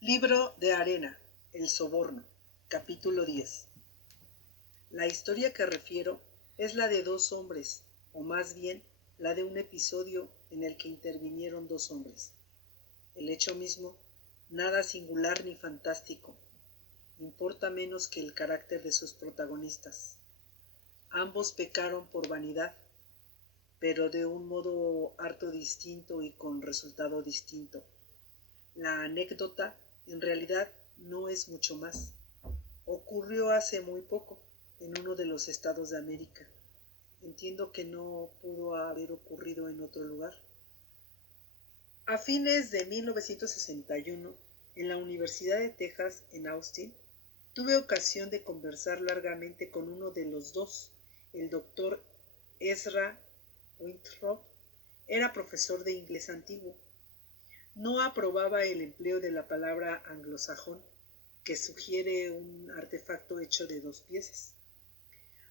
Libro de arena, el soborno, capítulo 10. La historia que refiero es la de dos hombres, o más bien la de un episodio en el que intervinieron dos hombres. El hecho mismo, nada singular ni fantástico, importa menos que el carácter de sus protagonistas. Ambos pecaron por vanidad, pero de un modo harto distinto y con resultado distinto. La anécdota en realidad no es mucho más. Ocurrió hace muy poco en uno de los estados de América. Entiendo que no pudo haber ocurrido en otro lugar. A fines de 1961, en la Universidad de Texas en Austin, tuve ocasión de conversar largamente con uno de los dos, el doctor Ezra Winthrop. Era profesor de inglés antiguo. No aprobaba el empleo de la palabra anglosajón, que sugiere un artefacto hecho de dos piezas.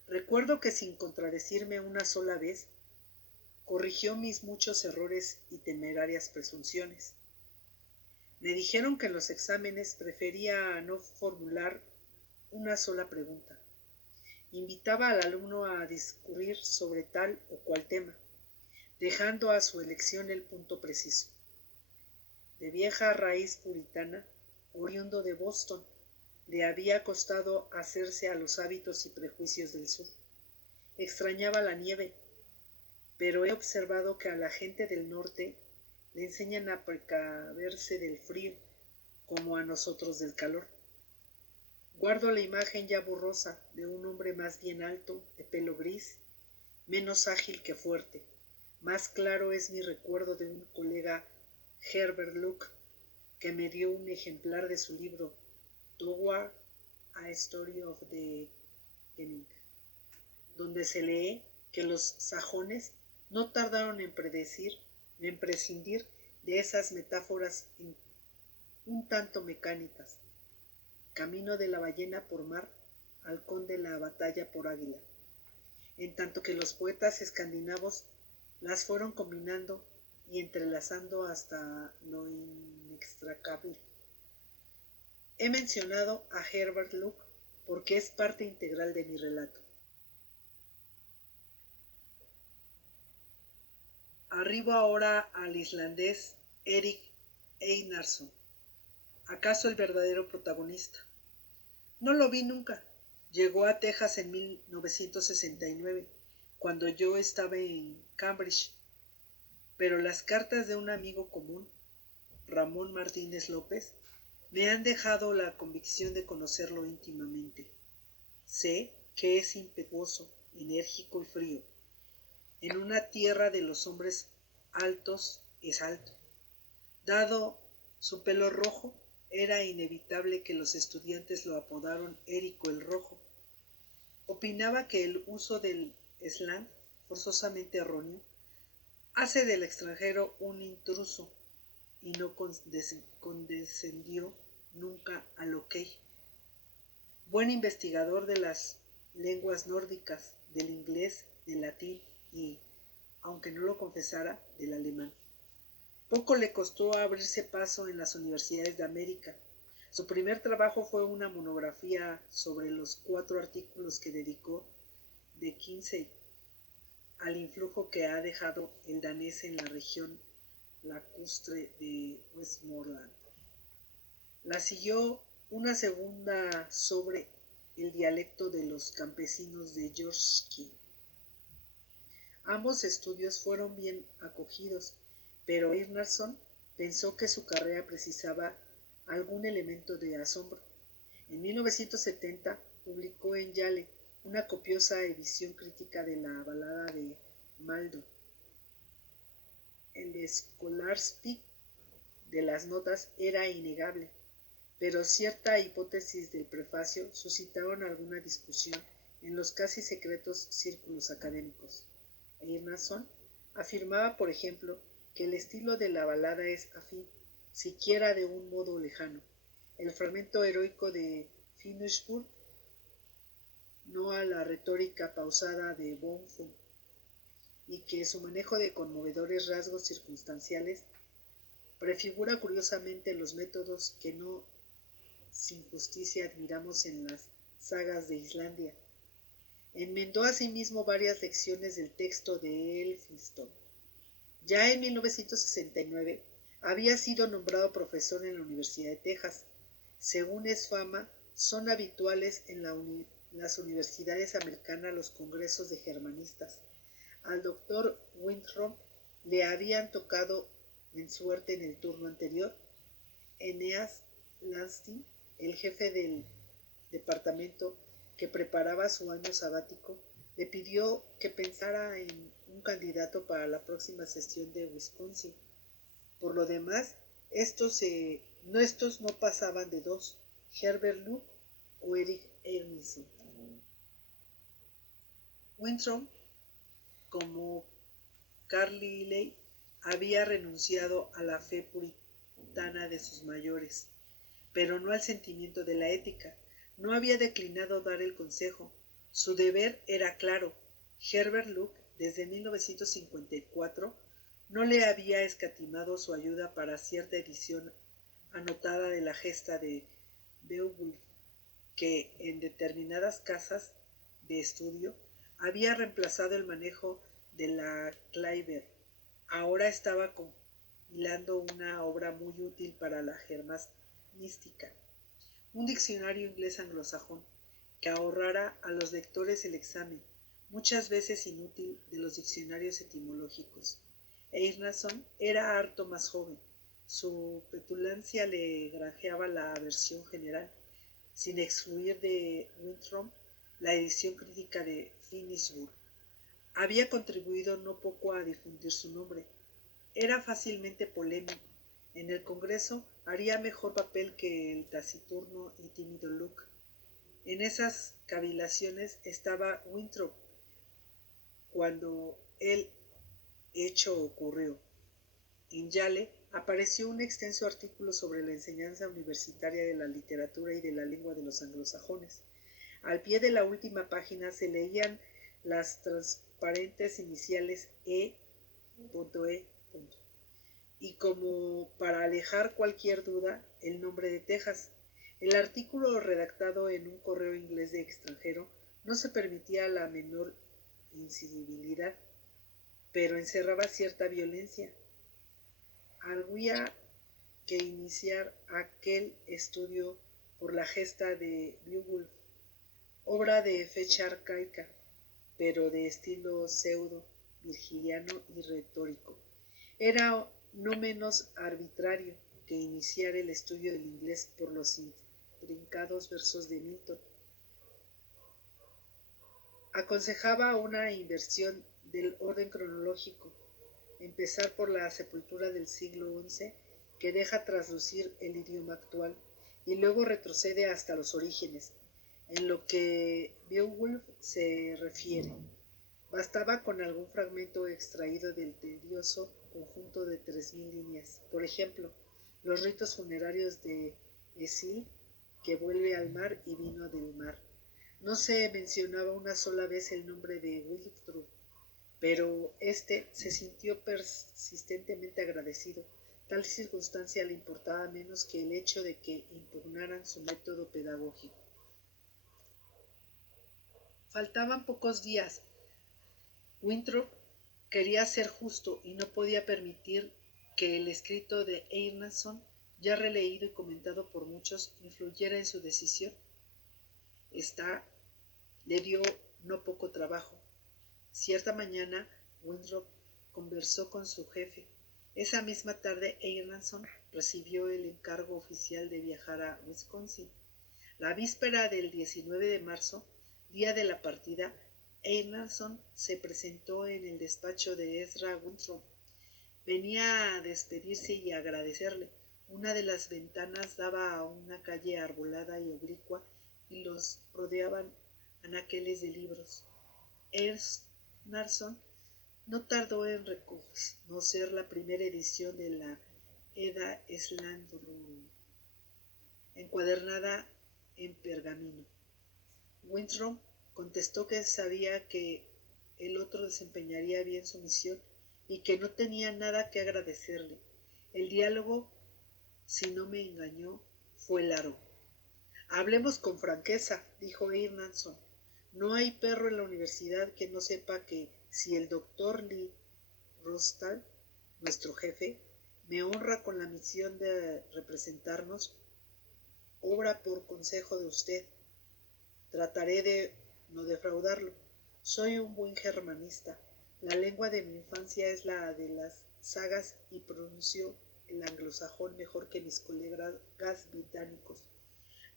Recuerdo que sin contradecirme una sola vez, corrigió mis muchos errores y temerarias presunciones. Me dijeron que en los exámenes prefería no formular una sola pregunta. Invitaba al alumno a discurrir sobre tal o cual tema, dejando a su elección el punto preciso. De vieja raíz puritana, oriundo de Boston, le había costado hacerse a los hábitos y prejuicios del sur. Extrañaba la nieve, pero he observado que a la gente del norte le enseñan a precaverse del frío, como a nosotros del calor. Guardo la imagen ya borrosa de un hombre más bien alto, de pelo gris, menos ágil que fuerte. Más claro es mi recuerdo de un colega, Herbert Loock, que me dio un ejemplar de su libro Toward a Story of the Beginning, donde se lee que los sajones no tardaron en prescindir de esas metáforas un tanto mecánicas: camino de la ballena por mar, halcón de la batalla por águila, en tanto que los poetas escandinavos las fueron combinando y entrelazando hasta lo inextricable. He mencionado a Herbert Loock porque es parte integral de mi relato. Arribo ahora al islandés Erik Einarsson, acaso el verdadero protagonista. No lo vi nunca. Llegó a Texas en 1969, cuando yo estaba en Cambridge, pero las cartas de un amigo común, Ramón Martínez López, me han dejado la convicción de conocerlo íntimamente. Sé que es impetuoso, enérgico y frío. En una tierra de los hombres altos es alto. Dado su pelo rojo, era inevitable que los estudiantes lo apodaron Érico el Rojo. Opinaba que el uso del slang, forzosamente erróneo, hace del extranjero un intruso, y no condescendió nunca al okey. Buen investigador de las lenguas nórdicas, del inglés, del latín y, aunque no lo confesara, del alemán. Poco le costó abrirse paso en las universidades de América. Su primer trabajo fue una monografía sobre los 4 artículos que dedicó de Kinsey al influjo que ha dejado el danés en la región lacustre de Westmoreland. La siguió una segunda sobre el dialecto de los campesinos de Yorkshire. Ambos estudios fueron bien acogidos, pero Einarsson pensó que su carrera precisaba algún elemento de asombro. En 1970 publicó en Yale una copiosa edición crítica de la balada de Maldon. El Scholarship de las notas era innegable, pero cierta hipótesis del prefacio suscitaron alguna discusión en los casi secretos círculos académicos. Einarsson afirmaba, por ejemplo, que el estilo de la balada es afín, siquiera de un modo lejano, el fragmento heroico de Finnersburg, no a la retórica pausada de Bonhoeffer, y que su manejo de conmovedores rasgos circunstanciales Prefigura curiosamente los métodos que no sin justicia admiramos en las sagas de Islandia. Enmendó asimismo varias lecciones del texto de Elphinstone. Ya en 1969 había sido nombrado profesor en la Universidad de Texas. Según es fama, son habituales en las universidades americanas los congresos de germanistas. Al doctor Winthrop le habían tocado en suerte en el turno anterior. Eneas Lansing, el jefe del departamento que preparaba su año sabático, le pidió que pensara en un candidato para la próxima sesión de Wisconsin. Por lo demás, estos no pasaban de dos, Herbert Luke o Eric Erlinson. Winthrop, como Carlyle, había renunciado a la fe puritana de sus mayores, pero no al sentimiento de la ética. No había declinado dar el consejo. Su deber era claro. Herbert Luke, desde 1954, no le había escatimado su ayuda para cierta edición anotada de la gesta de Beowulf, que en determinadas casas de estudio había reemplazado el manejo de la Kleiber. Ahora estaba compilando una obra muy útil para la germanística, un diccionario inglés anglosajón que ahorrara a los lectores el examen, muchas veces inútil, de los diccionarios etimológicos. Einarsson era harto más joven. Su petulancia le granjeaba la aversión general, sin excluir de Winthrop la edición crítica de Finnisburg. Había contribuido no poco a difundir su nombre. Era fácilmente polémico. En el Congreso haría mejor papel que el taciturno y tímido Luke. En esas cavilaciones estaba Winthrop cuando el hecho ocurrió. En Yale apareció un extenso artículo sobre la enseñanza universitaria de la literatura y de la lengua de los anglosajones. Al pie de la última página se leían las transparentes iniciales E.E. y, como para alejar cualquier duda, el nombre de Texas. El artículo, redactado en un correo inglés de extranjero, no se permitía la menor incivilidad, pero encerraba cierta violencia. Había que iniciar aquel estudio por la gesta de Beowulf, obra de fecha arcaica, pero de estilo pseudo virgiliano y retórico. Era no menos arbitrario que iniciar el estudio del inglés por los intrincados versos de Milton. Aconsejaba una inversión del orden cronológico, empezar por la sepultura del siglo XI, que deja traslucir el idioma actual, y luego retrocede hasta los orígenes. En lo que Beowulf se refiere, bastaba con algún fragmento extraído del tedioso conjunto de 3000 líneas. Por ejemplo, los ritos funerarios de Esil, que vuelve al mar y vino del mar. No se mencionaba una sola vez el nombre de Winthrop, pero éste se sintió persistentemente agradecido. Tal circunstancia le importaba menos que el hecho de que impugnaran su método pedagógico. Faltaban pocos días. Winthrop quería ser justo y no podía permitir que el escrito de Einarsson, ya releído y comentado por muchos, influyera en su decisión. Esta le dio no poco trabajo. Cierta mañana Winthrop conversó con su jefe. Esa misma tarde Einarsson recibió el encargo oficial de viajar a Wisconsin. La víspera del 19 de marzo, día de la partida, Einarsson se presentó en el despacho de Ezra Winthrop. Venía a despedirse y a agradecerle. Una de las ventanas daba a una calle arbolada y oblicua y los rodeaban anaqueles de libros. Einarsson no tardó en reconocer la primera edición de la Edda Slandrun, encuadernada en pergamino. Winthrop contestó que sabía que el otro desempeñaría bien su misión y que no tenía nada que agradecerle. El diálogo, si no me engañó, fue largo. Hablemos con franqueza, dijo Hernanson. No hay perro en la universidad que no sepa que si el doctor Lee Rostal, nuestro jefe, me honra con la misión de representarnos, obra por consejo de usted. Trataré de no defraudarlo. Soy un buen germanista. La lengua de mi infancia es la de las sagas y pronuncio el anglosajón mejor que mis colegas británicos.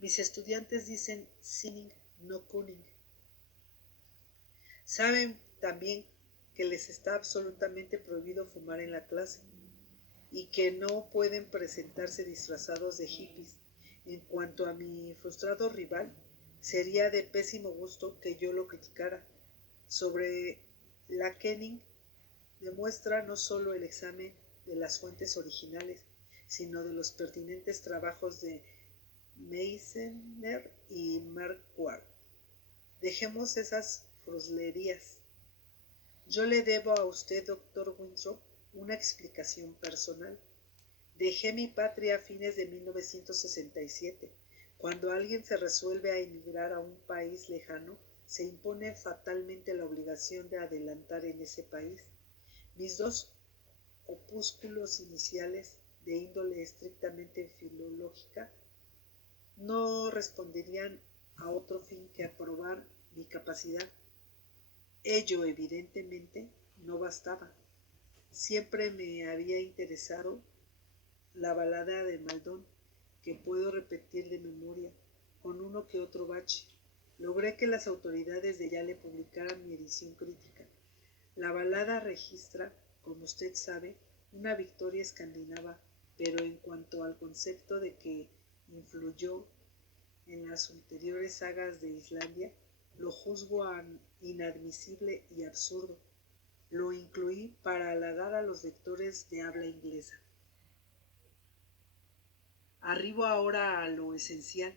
Mis estudiantes dicen sinning, no cunning. Saben también que les está absolutamente prohibido fumar en la clase y que no pueden presentarse disfrazados de hippies. En cuanto a mi frustrado rival, sería de pésimo gusto que yo lo criticara. Sobre la Kenning demuestra no solo el examen de las fuentes originales, sino de los pertinentes trabajos de Meissner y Marquardt. Dejemos esas fruslerías. Yo le debo a usted, doctor Winthrop, una explicación personal. Dejé mi patria a fines de 1967. Cuando alguien se resuelve a emigrar a un país lejano, se impone fatalmente la obligación de adelantar en ese país. Mis dos opúsculos iniciales, de índole estrictamente filológica, no responderían a otro fin que aprobar mi capacidad. Ello, evidentemente, no bastaba. Siempre me había interesado la balada de Maldón, que puedo repetir de memoria, con uno que otro bache. Logré que las autoridades de Yale publicaran mi edición crítica. La balada registra, como usted sabe, una victoria escandinava, pero en cuanto al concepto de que influyó en las ulteriores sagas de Islandia, lo juzgo inadmisible y absurdo. Lo incluí para halagar a los lectores de habla inglesa. Arribo ahora a lo esencial.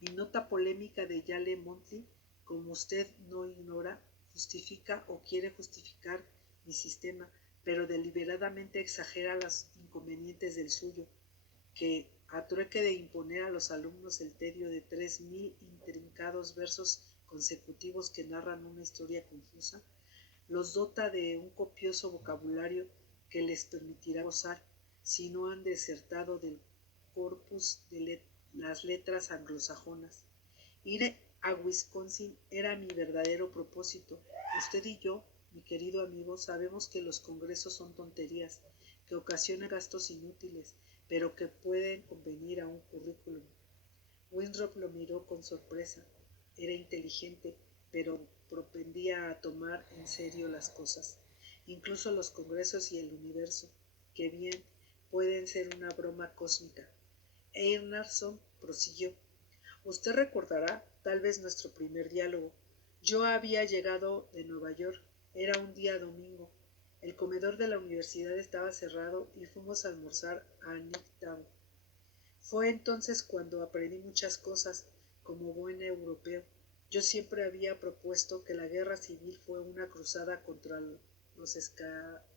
Mi nota polémica de Yale Monthly, como usted no ignora, justifica o quiere justificar mi sistema, pero deliberadamente exagera los inconvenientes del suyo, que, a trueque de imponer a los alumnos el tedio de 3000 intrincados versos consecutivos que narran una historia confusa, los dota de un copioso vocabulario que les permitirá gozar, si no han desertado del corpus de las letras anglosajonas. Ir a Wisconsin era mi verdadero propósito. Usted y yo, mi querido amigo, sabemos que los congresos son tonterías, que ocasionan gastos inútiles, pero que pueden convenir a un currículum. Winthrop lo miró con sorpresa. Era inteligente, pero propendía a tomar en serio las cosas, incluso los congresos y el universo, que bien pueden ser una broma cósmica. Einarsson prosiguió. Usted recordará tal vez nuestro primer diálogo. Yo había llegado de Nueva York. Era un día domingo. El comedor de la universidad estaba cerrado y fuimos a almorzar a Nicktown. Fue entonces cuando aprendí muchas cosas como buen europeo. Yo siempre había propuesto que la guerra civil fue una cruzada contra los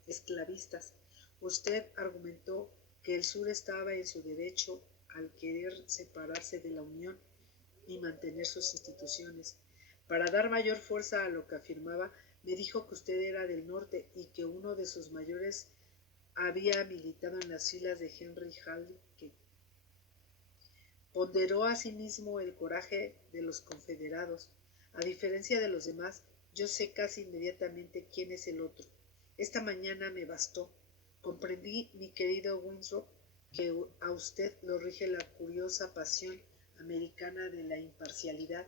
esclavistas. Usted argumentó que el sur estaba en su derecho al querer separarse de la Unión y mantener sus instituciones. Para dar mayor fuerza a lo que afirmaba, me dijo que usted era del norte y que uno de sus mayores había militado en las filas de Henry Halleck. Ponderó asimismo el coraje de los confederados. A diferencia de los demás, yo sé casi inmediatamente quién es el otro. Esta mañana me bastó. Comprendí, mi querido Winthrop, que a usted lo rige la curiosa pasión americana de la imparcialidad.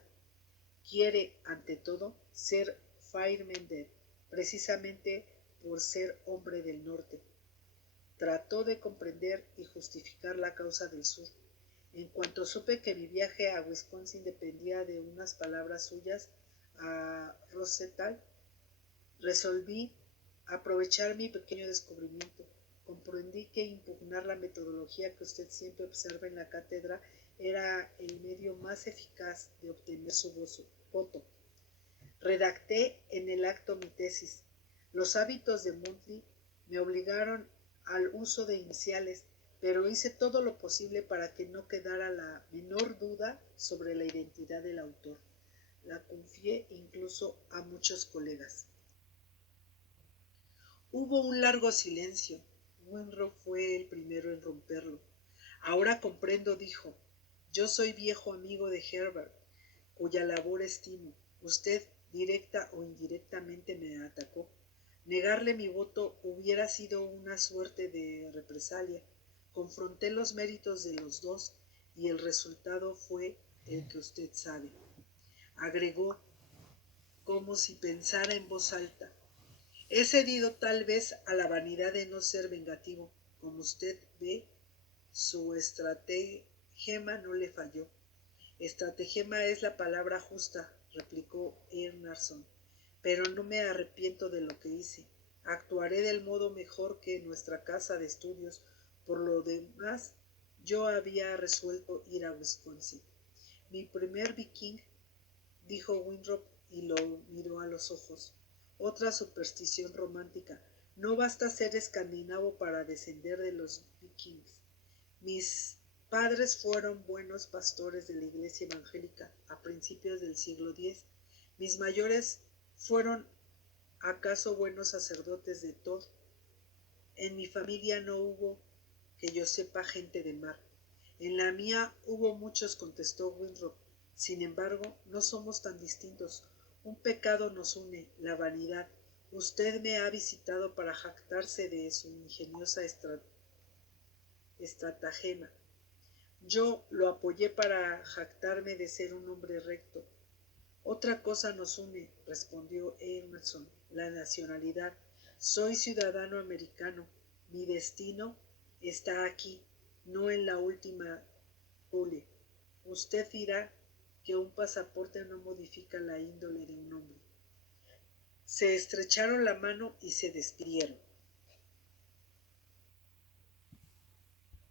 Quiere, ante todo, ser Fairmender, precisamente por ser hombre del norte. Trató de comprender y justificar la causa del sur. En cuanto supe que mi viaje a Wisconsin dependía de unas palabras suyas a Rosenthal, resolví aprovechar mi pequeño descubrimiento. Comprendí que impugnar la metodología que usted siempre observa en la cátedra era el medio más eficaz de obtener su voto. Redacté en el acto mi tesis. Los hábitos de Monthly me obligaron al uso de iniciales, pero hice todo lo posible para que no quedara la menor duda sobre la identidad del autor. La confié incluso a muchos colegas. Hubo un largo silencio. Winthrop fue el primero en romperlo. Ahora comprendo, dijo. Yo soy viejo amigo de Herbert, cuya labor estimo. Usted, directa o indirectamente, me atacó. Negarle mi voto hubiera sido una suerte de represalia. Confronté los méritos de los dos y el resultado fue el que usted sabe. Agregó, como si pensara en voz alta. He cedido tal vez a la vanidad de no ser vengativo. Como usted ve, su estratagema no le falló. Estratagema es la palabra justa, replicó Earnason, pero no me arrepiento de lo que hice. Actuaré del modo mejor que nuestra casa de estudios. Por lo demás, yo había resuelto ir a Wisconsin. Mi primer viking, dijo Winthrop y lo miró a los ojos. Otra superstición romántica. No basta ser escandinavo para descender de los vikings. Mis padres fueron buenos pastores de la iglesia evangélica a principios del siglo X. Mis mayores fueron acaso buenos sacerdotes de Todd. En mi familia no hubo, que yo sepa, gente de mar. En la mía hubo muchos, contestó Winthrop. Sin embargo, no somos tan distintos. Un pecado nos une, la vanidad. Usted me ha visitado para jactarse de su ingeniosa estratagema. Yo lo apoyé para jactarme de ser un hombre recto. Otra cosa nos une, respondió Emerson, la nacionalidad. Soy ciudadano americano. Mi destino está aquí, no en la última pole. Usted dirá que un pasaporte no modifica la índole de un hombre. Se estrecharon la mano y se despidieron.